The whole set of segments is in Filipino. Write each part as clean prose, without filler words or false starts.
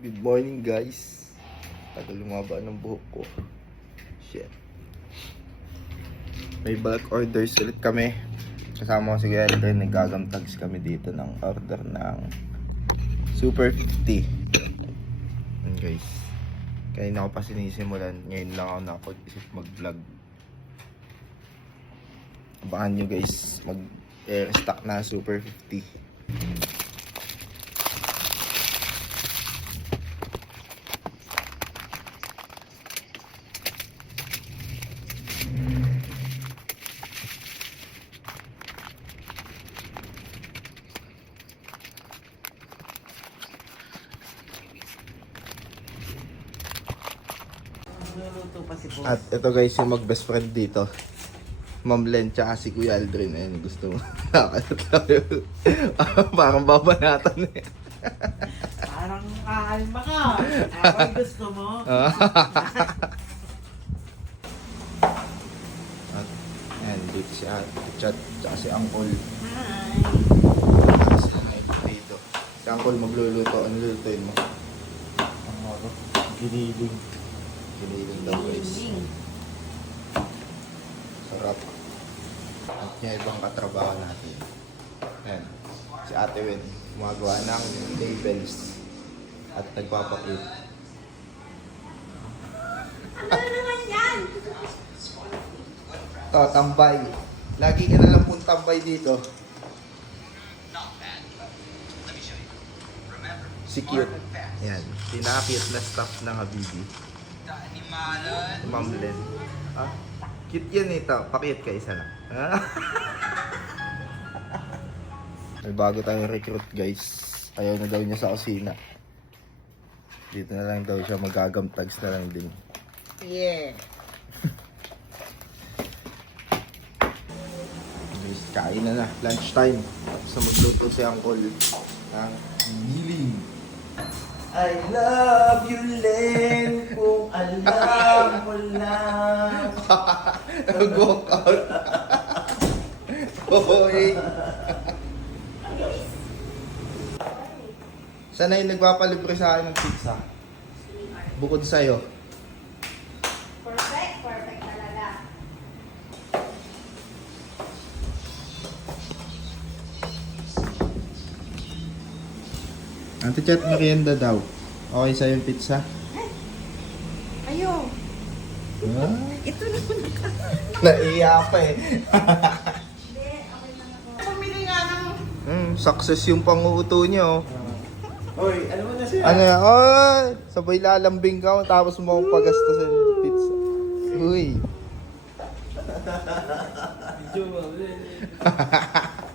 Good morning guys. Tagal lumaba ng buhok ko. Shit. May bulk orders ulit kami. Kasama ko si Elden. Nagagamtags kami dito ng order ng Super 50. And guys, kanina ko pa sinisimulan. Ngayon lang ako nakapag-isip mag-vlog. Abangan nyo guys, mag-restock na Super 50. At ito guys, yung mag-best friend dito, Ma'am Len tsaka si Kuya Aldrin. Ayun, gusto mo. Parang babanatan eh. Parang kahalma ka. Ay, gusto mo. At ayan, dito si Ate Chat tsaka si Uncle. Hi. Sila na ito dito. Si Uncle magluluto. Ano lulutuin mo? Ang ano? Giniling. Giniling daw guys. Sarap. At yung ibang katrabaho natin. Ayan. Si Ate Wen, gumagawa ng labels at nagpapakit. Ano naman yan? Ito, tambay. Lagi ka na lang pong tambay dito. Si Cute. Yan. Pinaka-cute na staff ng Habibi. Ma'am Len. Ah, cute yan ito. Pakiyat ka isa lang. May bago tayong recruit guys. Ayaw na daw niya sa kusina. Dito na lang daw siya, magagamtags na lang din. Yeah. Guys, kain na na. Lunch time. Tapos na magluto si Uncle ng giniling. I love you, Len. Kung alam mo lang. Nag-walk out. Hoy. Sana yung nagpapalibre sa akin ng pizza. Bukod sa'yo. Perfect, perfect talaga. Ate Chat, merienda daw. Okay sa'yo yung pizza? Ayaw. Ah? Ito na po naka. Naiya pa eh. Hindi, okay lang ako. Pumili nga ng... Success yung panguuto niyo. Hoy, ano mo na siya? Ano yan? Oh, sabay lalambing ka tapos mo akong pagastasan ng pizza. Uy. Video mo.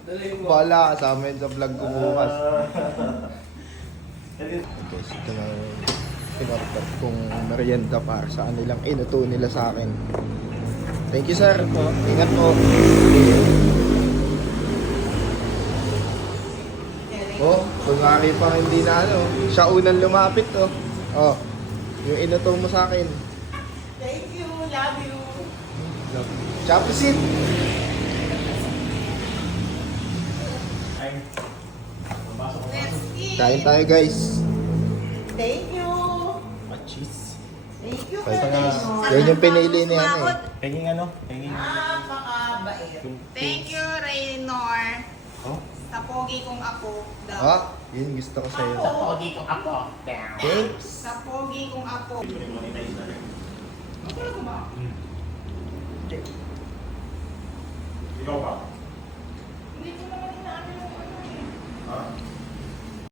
Dali mo. Bala ka sa amin sa vlog ko bukas. Dali. Guys, ito na pinorder kong merienda para sa kanilang inuto nila sa akin. Thank you sir. Ingat po. Oh, kunwari pa hindi na ano. Siya unang lumapit oh. Oh, yung inuto mo sa akin. Thank you, love you. Chapusit. Ay. Pumasok ko. Let's eat. Kain tayo guys. Thank you. Cheese. Thank you, Kaya pa Ferdinand. yan yung pinili niya ano eh. Penging ano? Penging. Napakabait. Thank you, Raynor. Oh? Sa pogi kong ako daw. Ah, yun gusto ko sa'yo. Pogi ko ako. Thanks. Sa pogi kong ako. Monetize na rin. Ako lang ba? Ikaw ba?